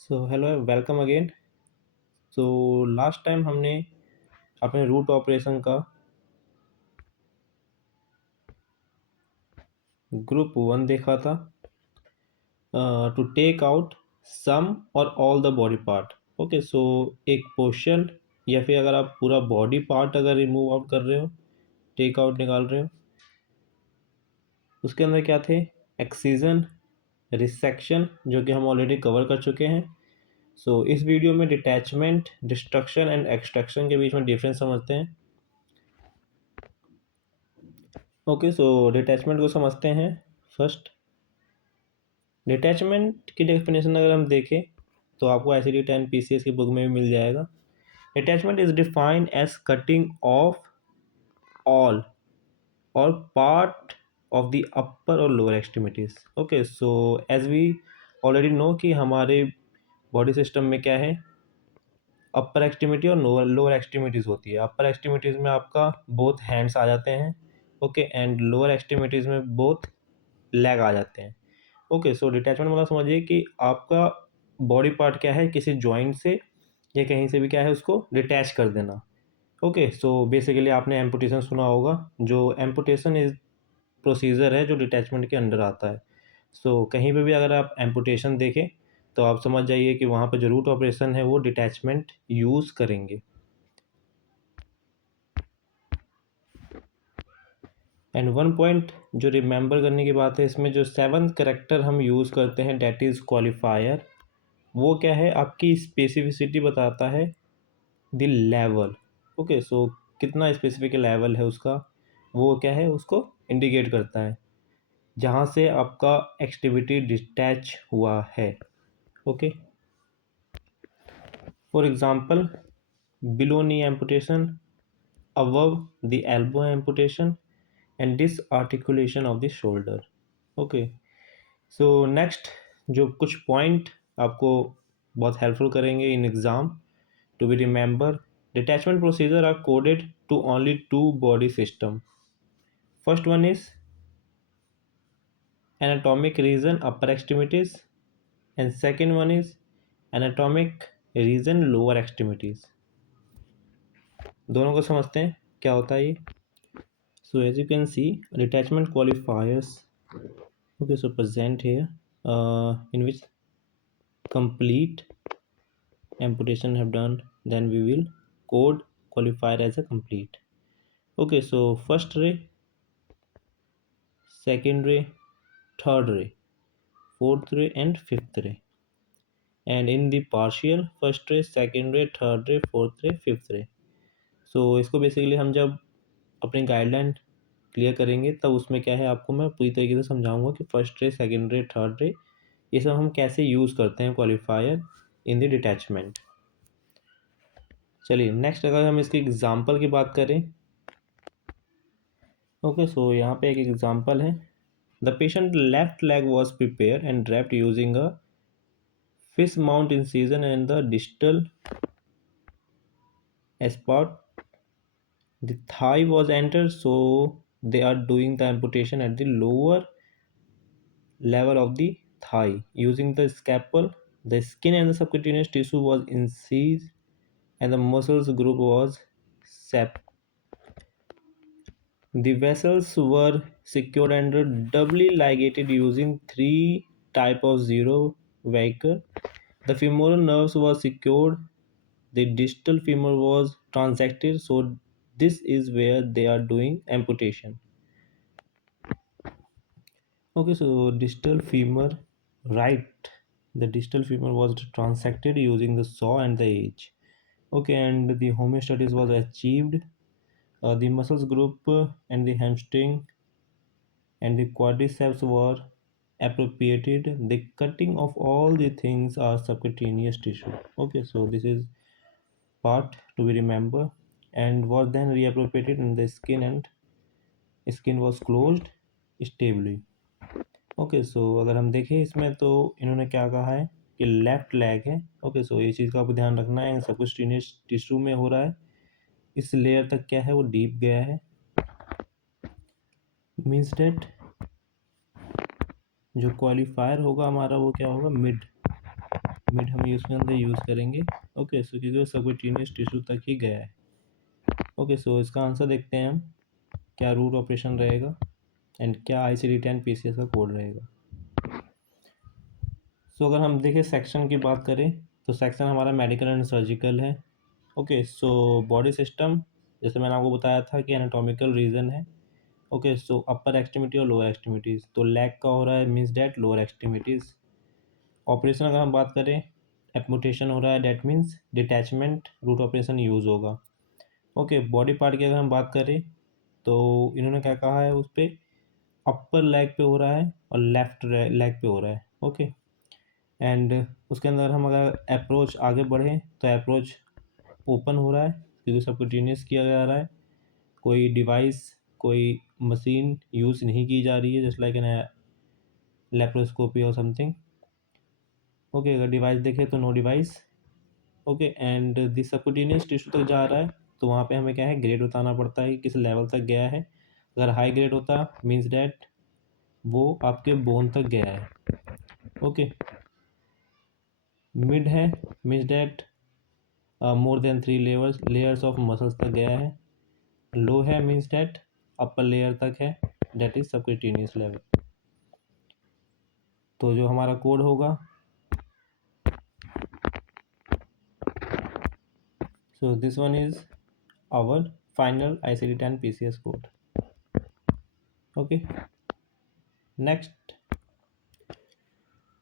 So hello welcome again. So last time हमने अपने root operation का ग्रुप 1 देखा था, to take out some or all the body part. Okay, so एक portion या फिर अगर आप पूरा बॉडी पार्ट अगर रिमूव आउट कर रहे हो, टेक आउट निकाल रहे हो, उसके अंदर क्या थे? एक्सीजन, रिसेक्शन, जो कि हम ऑलरेडी कवर कर चुके हैं। सो इस वीडियो में डिटैचमेंट, डिस्ट्रक्शन एंड एक्सट्रैक्शन के बीच में डिफरेंस समझते हैं। ओके, सो डिटैचमेंट को समझते हैं। फर्स्ट, डिटैचमेंट की डेफिनेशन अगर हम देखें तो आपको ICD 10 PCS की बुक में भी मिल जाएगा। Detachment is defined as cutting off all or part of the upper or lower extremities. Okay, so as we already know कि हमारे बॉडी सिस्टम में क्या है, अपर एक्सट्रीमिटी और लोअर एक्सट्रीमिटीज होती है। अपर एक्सट्रीमिटीज में आपका बोथ हैंड्स आ जाते हैं, ओके, एंड लोअर एक्सट्रीमिटीज में बोथ लेग आ जाते हैं। ओके, सो डिटैचमेंट मतलब समझिए कि आपका बॉडी पार्ट क्या है, किसी जॉइंट से या कहीं से भी क्या है उसको डिटैच कर देना। ओके, सो बेसिकली आपने एम्पुटेशन सुना होगा, जो एम्पुटेशन इज प्रोसीजर है जो डिटैचमेंट के अंडर आता है। सो कहीं पे भी अगर आप एम्पुटेशन देखें तो आप समझ जाइए कि वहाँ पर जो रूट ऑपरेशन है वो डिटैचमेंट यूज़ करेंगे। एंड वन पॉइंट जो रिमेंबर करने की बात है, इसमें जो 7th करेक्टर हम यूज़ करते हैं डेट इज़ क्वालिफायर, वो क्या है, आपकी स्पेसिफिसिटी बताता है द लेवल। ओके, सो कितना स्पेसिफिक लेवल है उसका, वो क्या है उसको इंडिकेट करता है जहाँ से आपका एक्टिविटी डिटैच हुआ है। Okay, for example below knee amputation, above the elbow amputation and disarticulation of the shoulder. Okay, so next जो कुछ पॉइंट आपको बहुत हेल्पफुल करेंगे in exam to be remembered. Detachment procedure are coded to only two body system. First one is anatomic region upper extremities and second one is anatomic region lower extremities. दोनों को समझते हैं क्या होता है ये। So as you can see, detachment qualifiers, okay, so present here, in which complete amputation have done, then we will code qualifier as a complete. Okay, so first ray, second ray, third ray, fourth ray and fifth ray, and in the partial first ray, second ray, third ray, fourth ray, fifth ray. So इसको basically हम जब अपनी guideline clear करेंगे तब उसमें क्या है आपको मैं पूरी तरीके से समझाऊंगा कि फर्स्ट रे, सेकेंड रे, थर्ड रे, ये सब हम कैसे यूज़ करते हैं क्वालिफायर इन द डिटैचमेंट। चलिए नेक्स्ट अगर हम इसकी एग्जांपल की बात करें, ओके, सो यहाँ पे एक एग्जांपल है। The patient left leg was prepare and draped using a fish mount incision and the distal part. The thigh was entered, so they are doing the amputation at the lower level of the thigh using the scalpel. The skin and the subcutaneous tissue was incised and the muscles group was sep. The vessels were secured and doubly ligated using three type of zero vehicle. The femoral nerves was secured. The distal femur was transected, so this is where they are doing amputation. Okay, so distal femur, right, the distal femur was transected using the saw and the edge. Okay, and the homeostasis was achieved. The muscles group and the hamstring and the quadriceps were appropriated. The cutting of all the things are subcutaneous tissue. Okay, so this is part to be remembered and was then reappropriated in the skin and skin was closed stably. Okay, so अगर हम देखें इसमें तो इन्होंने क्या कहा है कि लेफ्ट लेग है। ओके, सो ये चीज़ का आपको ध्यान रखना है, सब कुछ टिश्यू में हो रहा है, इस लेयर तक क्या है वो डीप गया है, मीन्स डेट जो क्वालिफायर होगा हमारा वो क्या होगा, मिड। मिड हम उसके अंदर यूज़ करेंगे। ओके, सो क्योंकि वो सबक्यूटेनियस टिश्यू तक ही गया है। ओके, सो इसका आंसर देखते हैं हम, क्या रूट ऑपरेशन रहेगा एंड क्या ICD-10 PCS का कोड रहेगा। सो अगर हम देखें सेक्शन की बात करें तो सेक्शन हमारा मेडिकल एंड सर्जिकल है। ओके, सो बॉडी सिस्टम जैसे मैंने आपको बताया था कि एनाटॉमिकल रीजन है। ओके, सो अपर एक्सट्रीमिटी और लोअर एक्सट्रीमिटीज़, तो लेग का हो रहा है means that lower extremities. Operation अगर हम बात करें, एम्पुटेशन हो रहा है, that means detachment root operation use होगा। ओके, बॉडी पार्ट की अगर हम बात करें तो इन्होंने क्या कहा है, उस पर अपर लेग पे हो रहा है और लेफ्ट लेग पे हो रहा है। ओके, एंड उसके अंदर हम अगर अप्रोच आगे बढ़ें तो अप्रोच ओपन हो रहा है क्योंकि सबक्यूटेनियस किया जा रहा है। कोई डिवाइस, कोई मशीन यूज़ नहीं की जा रही है, जस्ट लाइक एन लेप्रोस्कोपी और समथिंग। ओके, अगर डिवाइस देखें तो no device. Okay, and this subcutaneous tissue तक जा रहा है तो वहाँ पे हमें क्या है, ग्रेड बताना पड़ता है कि किस लेवल तक गया है। अगर हाई ग्रेड होता मीन्स डैट वो आपके बोन तक गया है। ओके, मिड है means that more than 3 layers of muscles तक गया है। लो है मीन्स डैट अपर लेयर तक है, डैट इज सबक्यूटेनियस लेवल। तो जो हमारा कोड होगा, so this one is our final ICD-10 PCS code. Okay, next.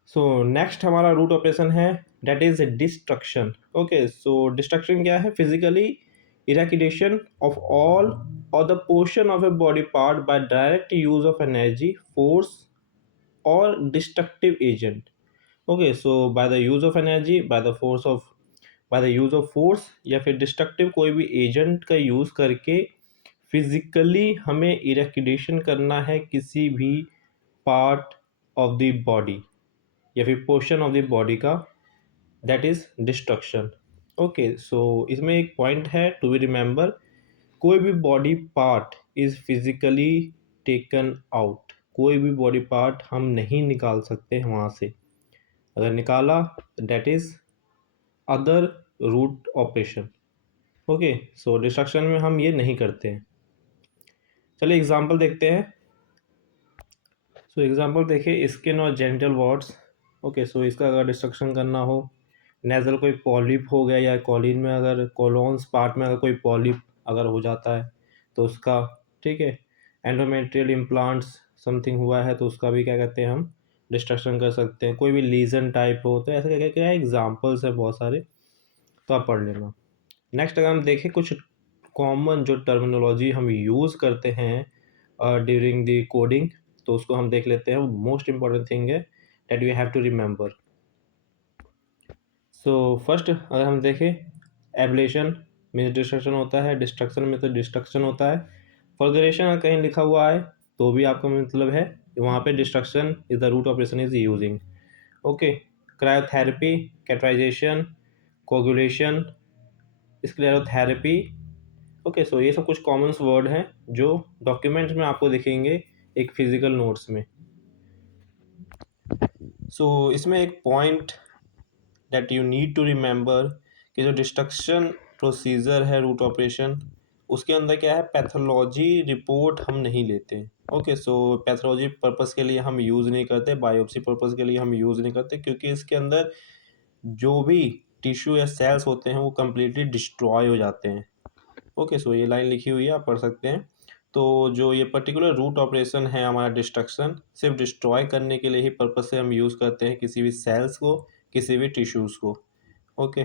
So next हमारा रूट ऑपरेशन है, that is destruction. Okay, so destruction क्या है, physically eradication of all or the portion of a body part by direct use of energy, force or destructive agent. Okay, so by the use of energy, by the use of force या फिर destructive कोई भी agent का use करके physically हमें इरेक्टेशन करना है किसी भी पार्ट ऑफ द बॉडी या फिर पोर्शन ऑफ द बॉडी का, that is destruction. Okay, so इसमें एक पॉइंट है टू बी रिमेंबर, कोई भी body part is physically taken out. कोई भी बॉडी पार्ट हम नहीं निकाल सकते हैं वहाँ से, अगर निकाला that is other root operation. Okay, so destruction में हम ये नहीं करते हैं। चलिए एग्जांपल देखते हैं। सो एग्जांपल देखिए, स्किन और जेनिटल वार्ड्स। ओके, सो इसका अगर डिस्ट्रक्शन करना हो, नेजल कोई पॉलिप हो गया या कॉलिन में अगर कोलोन्स पार्ट में अगर कोई पॉलिप अगर हो जाता है तो उसका, ठीक है, एंडोमेट्रियल इम्प्लांट्स समथिंग हुआ है तो उसका भी क्या कहते हैं, हम डिस्ट्रक्शन कर सकते हैं। कोई भी लीजन टाइप हो तो ऐसे क्या क्या एग्जाम्पल्स है बहुत सारे, तो आप पढ़ लेना। नेक्स्ट अगर हम देखें कुछ कॉमन जो टर्मिनोलॉजी हम यूज़ करते हैं ड्यूरिंग द कोडिंग, तो उसको हम देख लेते हैं। मोस्ट इंपॉर्टेंट थिंग है that we have to remember. So first अगर हम देखें, एब्लेशन मीन्स डिस्ट्रक्शन होता है, डिस्ट्रक्शन में तो डिस्ट्रक्शन होता है। फॉल्गरेशन अगर कहीं लिखा हुआ है तो भी आपका मतलब है वहाँ पे destruction is the root operation is using. Okay, cryotherapy, cauterization, coagulation, sclerotherapy. Okay, so ये सब कुछ कॉमन वर्ड हैं जो डॉक्यूमेंट्स में आपको दिखेंगे एक फिजिकल नोट्स में। सो इसमें एक point that you need to remember कि जो डिस्ट्रक्शन प्रोसीजर है रूट ऑपरेशन, उसके अंदर क्या है, पैथोलॉजी रिपोर्ट हम नहीं लेते। ओके, सो पैथोलॉजी पर्पस के लिए हम यूज़ नहीं करते, बायोप्सी पर्पस के लिए हम यूज़ नहीं करते, क्योंकि इसके अंदर जो भी टिश्यू या सेल्स होते हैं वो कम्प्लीटली डिस्ट्रॉय हो जाते हैं। ओके, सो ये लाइन लिखी हुई है, आप पढ़ सकते हैं। तो जो ये पर्टिकुलर रूट ऑपरेशन है हमारा डिस्ट्रक्शन, सिर्फ डिस्ट्रॉय करने के लिए ही पर्पस से हम यूज़ करते हैं किसी भी सेल्स को, किसी भी टिश्यूज़ को। ओके,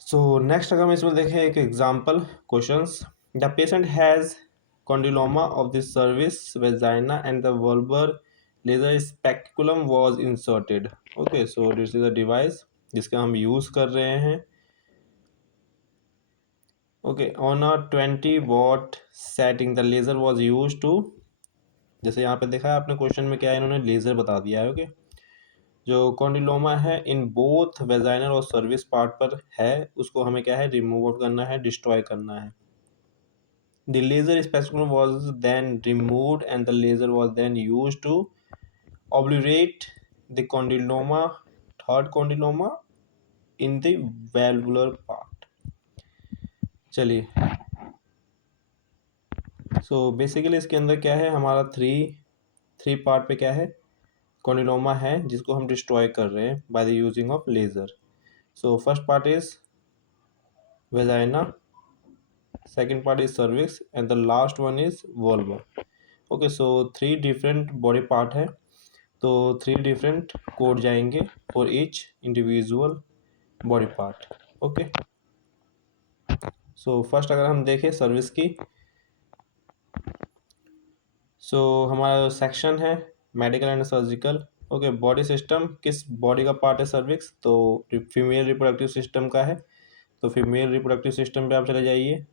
सो नेक्स्ट अगर हम इसमें देखें एक example questions, the patient has condyloma of the cervix vagina and the वल्बर laser speculum was inserted. Okay, so this is a device जिसका हम यूज़ कर रहे हैं। Okay, on a 20 watt setting the laser was use to, जैसे यहाँ पे देखा है आपने क्वेश्चन में क्या है, इन्होंने लेज़र बता दिया है। ओके, जो कॉन्डिलोमा है इन बोथ वेजाइनल और सर्विस पार्ट पर है, उसको हमें क्या है, रिमूव आउट करना है, डिस्ट्रॉय करना है। The laser spectrum was then removed and the laser was then used to obliterate the condyloma, third condyloma in the vulvar part. चलिए, सो बेसिकली इसके अंदर क्या है, हमारा थ्री पार्ट पे क्या है, कॉन्डिलोमा है जिसको हम डिस्ट्रॉय कर रहे हैं by the using of laser. So first part is vagina, second part is cervix and the last one is vulva. Okay, so three different body part है, तो थ्री डिफरेंट कोड जाएंगे for each individual body part. Okay, so first अगर हम देखें service की, सो हमारा section है medical and surgical. Okay, body system, किस बॉडी का पार्ट है सर्विक्स, तो फीमेल रिप्रोडक्टिव सिस्टम का है, तो फीमेल रिप्रोडक्टिव सिस्टम पे आप चले जाइए।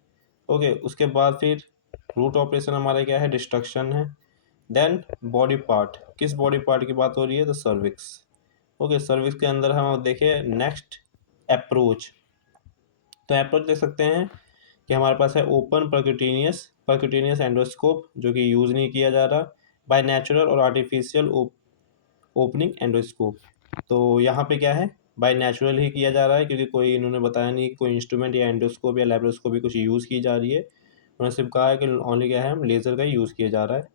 ओके, उसके बाद फिर रूट ऑपरेशन हमारा क्या है, डिस्ट्रक्शन है। देन बॉडी पार्ट, किस बॉडी पार्ट की बात हो रही है, तो सर्विक्स। ओके, सर्विक्स के अंदर हम देखें नेक्स्ट अप्रोच, तो अप्रोच देख सकते हैं कि हमारे पास है ओपन परक्यूटेनियस एंडोस्कोप, जो कि यूज़ नहीं किया जा रहा, बाय नेचुरल और आर्टिफिशियल ओपनिंग एंडोस्कोप। तो यहाँ पे क्या है, बाय नेचुरल ही किया जा रहा है, क्योंकि कोई इन्होंने बताया नहीं कि कोई इंस्ट्रूमेंट या एंडोस्कोप या लेब्रोस्कोप भी कुछ यूज़ की जा रही है। उन्होंने सिर्फ कहा है कि ओनली क्या है, हम लेज़र का यूज़ किया जा रहा है।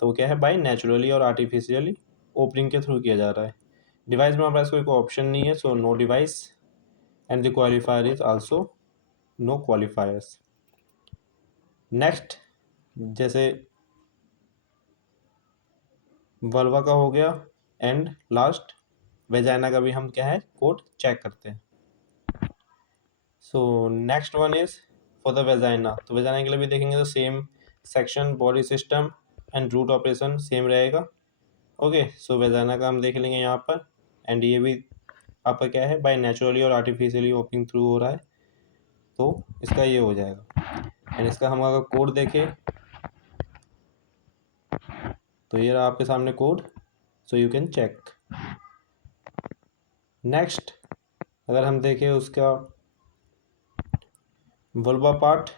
तो वो क्या है, बाय नेचुरली और आर्टिफिशियली ओपनिंग के थ्रू किया जा रहा है। डिवाइस में हमारे पास कोई ऑप्शन नहीं है, so no device, and the qualifier is also no qualifiers. Next, जैसे वल्वा का हो गया, एंड लास्ट वेजाइना का भी हम क्या है, कोड चेक करते हैं। So next one is for the vagina, तो वेजाइना के लिए भी देखेंगे तो same section, body system and root operation same रहेगा। ओके, सो वेजाइना का हम देख लेंगे यहाँ पर, एंड ये भी आपका क्या है, बाय नेचुरली और आर्टिफिशियली ओपनिंग थ्रू हो रहा है, तो इसका ये हो जाएगा। एंड इसका हम अगर कोड देखें, तो ये रहा आपके सामने code, so you can check. Next अगर हम देखें उसका वल्वा पार्ट,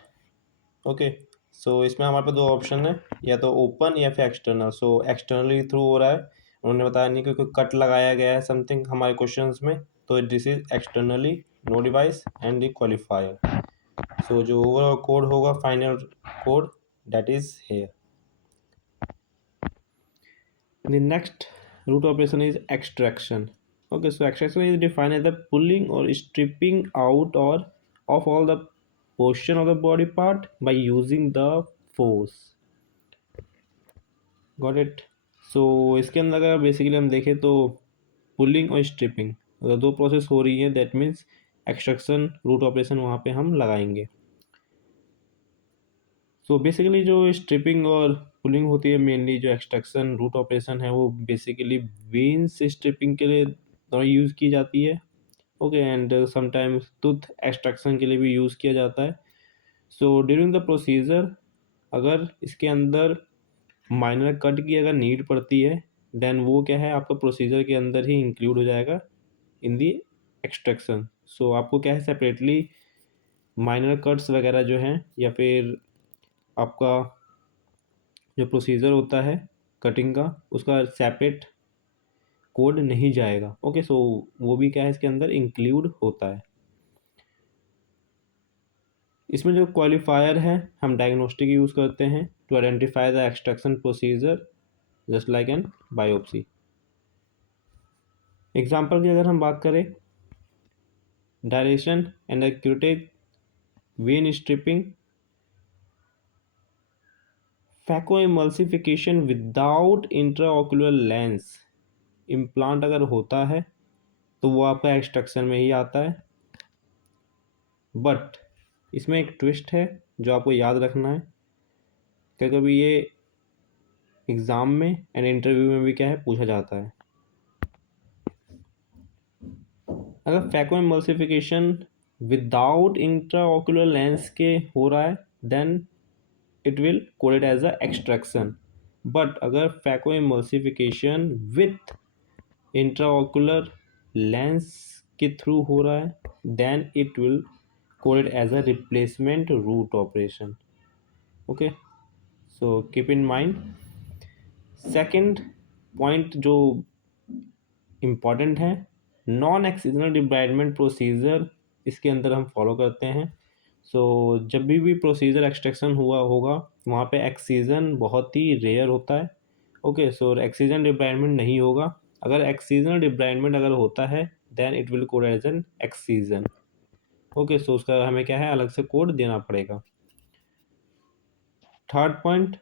ओके, सो इसमें हमारे पास दो ऑप्शन है, या तो ओपन या फिर एक्सटर्नल। सो एक्सटर्नली थ्रू हो रहा है, उन्होंने बताया नहीं क्योंकि कट लगाया गया है समथिंग हमारे क्वेश्चंस में, तो this is externally, no device and the qualifier. So जो ओवरऑल कोड होगा, final code, that is here. The next root operation is extraction. Okay, so extraction is defined as the pulling or stripping out or of all the portion of the body part by using the force. Got it? So इसके अंदर अगर basically हम देखें तो pulling और striping अगर दो process हो रही है, that means extraction root operation वहाँ पे हम लगाएंगे। सो बेसिकली जो स्ट्रिपिंग और पुलिंग होती है, मेनली जो एक्सट्रैक्शन रूट ऑपरेशन है वो बेसिकली वेन्स स्ट्रिपिंग के लिए यूज़ की जाती है। Okay, and sometimes tooth extraction के लिए भी यूज़ किया जाता है। सो ड्यूरिंग द प्रोसीजर, अगर इसके अंदर माइनर कट की अगर नीड पड़ती है, देन वो क्या है, आपका प्रोसीजर के अंदर ही इंक्लूड हो जाएगा इन दी एक्सट्रैक्शन। सो आपको क्या है, सेपरेटली माइनर कट्स वगैरह जो हैं, या फिर आपका जो प्रोसीजर होता है कटिंग का, उसका सेपरेट कोड नहीं जाएगा। ओके, सो वो भी क्या है, इसके अंदर इंक्लूड होता है। इसमें जो क्वालिफायर है, हम डायग्नोस्टिक यूज़ करते हैं to identify the extraction procedure just like an biopsy. Example की अगर हम बात करें, dilation and accurate vein stripping, phacoemulsification without intraocular lens, implant अगर होता है तो वो आपका एक्सट्रैक्शन में ही आता है। बट इसमें एक ट्विस्ट है जो आपको याद रखना है, क्या कभी ये एग्ज़ाम में एंड इंटरव्यू में भी क्या है, पूछा जाता है। अगर फैकोएमल्सिफिकेशन विदाउट इंट्राओकुलर लेंस के हो रहा है, then it will coded as a extraction. But अगर फैकोएमल्सिफिकेशन विथ इंट्राओकुलर लेंस के थ्रू हो रहा है, then it will coded as a replacement root operation. Okay, so keep in mind. Second point जो इम्पॉर्टेंट है। नॉन एक्सीजनल डिब्राइडमेंट प्रोसीजर इसके अंदर हम फॉलो करते हैं। सो जब भी प्रोसीजर एक्सट्रैक्शन हुआ होगा वहाँ पे एक्सीजन बहुत ही रेयर होता है। ओके, सो एक्सीजन डिब्राइडमेंट नहीं होगा। अगर एक्सीजनल डिब्राइडमेंट अगर होता है then it will code as an excision. Okay, so उसका हमें क्या है, अलग से कोड देना पड़ेगा। Third point,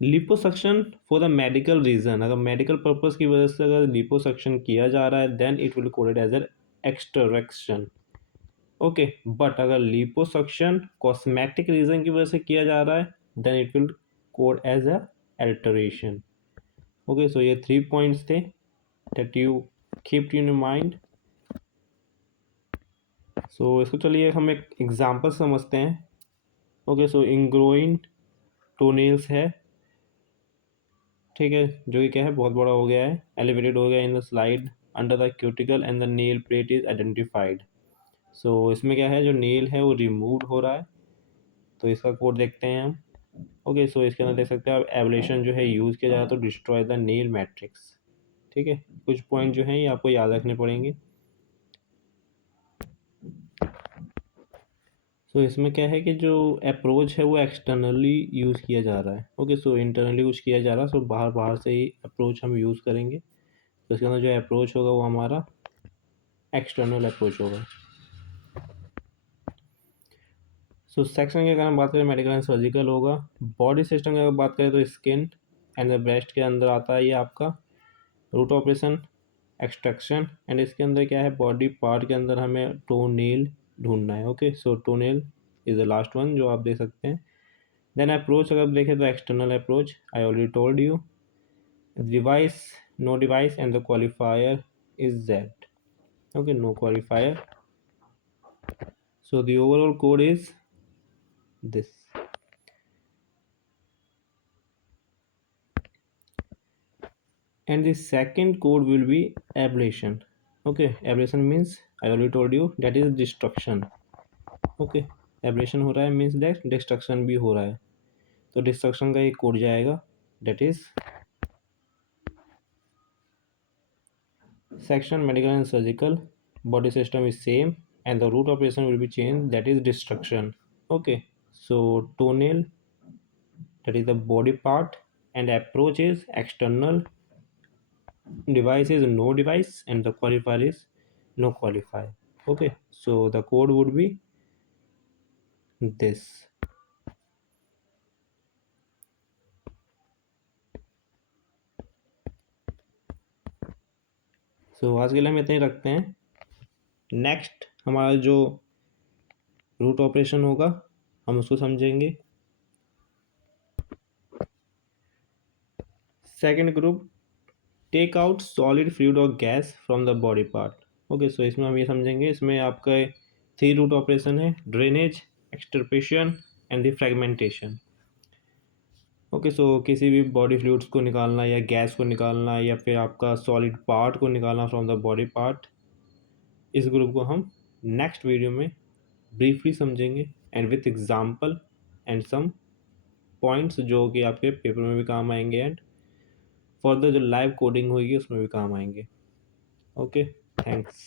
liposuction for the medical reason. अगर मेडिकल पर्पस की वजह से अगर लिपोसक्शन किया जा रहा है then it will coded as an extraction. Okay, but अगर लिपोसक्शन कॉस्मेटिक रीजन की वजह से किया जा रहा है then it will code as a alteration. Okay, so ये 3 पॉइंट्स थे that you keep in mind. So इसको चलिए हम एक एग्जांपल समझते हैं। ओके, सो इंग्रोइंग टोनेल्स है, ठीक है, जो कि क्या है, बहुत बड़ा हो गया है, एलिवेटेड हो गया in the slide under the cuticle and the nail plate is identified. So इसमें क्या है, जो नेल है वो रिमूव हो रहा है। तो इसका कोड देखते हैं हम। ओके, सो इसके अंदर देख सकते हैं आप, एब्लेशन जो है यूज़ किया जा रहा है तो डिस्ट्रॉय द नेल मैट्रिक्स। ठीक है, कुछ पॉइंट जो है ये आपको याद रखने पड़ेंगे। सो इसमें क्या है कि जो अप्रोच है वो एक्सटर्नली यूज़ किया जा रहा है। ओके, सो इंटरनली कुछ किया जा रहा है, सो बाहर बाहर से ही अप्रोच हम यूज़ करेंगे। तो इसके अंदर जो अप्रोच होगा वो हमारा एक्सटर्नल अप्रोच होगा। सो सेक्शन की अगर हम बात करें, मेडिकल एंड सर्जिकल होगा। बॉडी सिस्टम की अगर बात करें तो स्किन एंड द ब्रेस्ट के अंदर आता है ये आपका रूट ऑपरेशन एक्सट्रैक्शन। एंड इसके अंदर क्या है, बॉडी पार्ट के अंदर हमें टोनेल ढूंढना है। Okay, so टोनेल is the last one जो आप देख सकते हैं। देन अप्रोच अगर देखें तो external approach, I already told you. Device, no device and the qualifier is that. Okay, no qualifier. So the overall code is this. And the second code will be ablation. Okay, ablation means I already told you that is destruction. Okay, ablation हो रहा है means that destruction भी हो रहा है, तो destruction का एक कोड जाएगा that is section medical and surgical. Body system is same and the root operation will be changed, that is destruction. Okay, so toenail, that is the body part, and approach is external, device is no device, and the qualifier is no qualifier. Okay, so the code would be this. So आज के लिए हम इतना ही रखते हैं। Next हमारा जो root operation होगा हम उसको समझेंगे। Second group, take out solid fluid or gas from the body part. Okay, so इसमें हम ये समझेंगे, इसमें आपका 3 रूट ऑपरेशन है, drainage, extirpation and the fragmentation. Okay, so किसी भी बॉडी फ्लूइड्स को निकालना या गैस को निकालना या फिर आपका सॉलिड पार्ट को निकालना फ्रॉम द बॉडी पार्ट, इस ग्रुप को हम नेक्स्ट वीडियो में ब्रीफली समझेंगे and with example and some points जो कि आपके पेपर में भी काम आएंगे एंड फर्दर जो लाइव कोडिंग होगी उसमें भी काम आएंगे। Okay, thanks.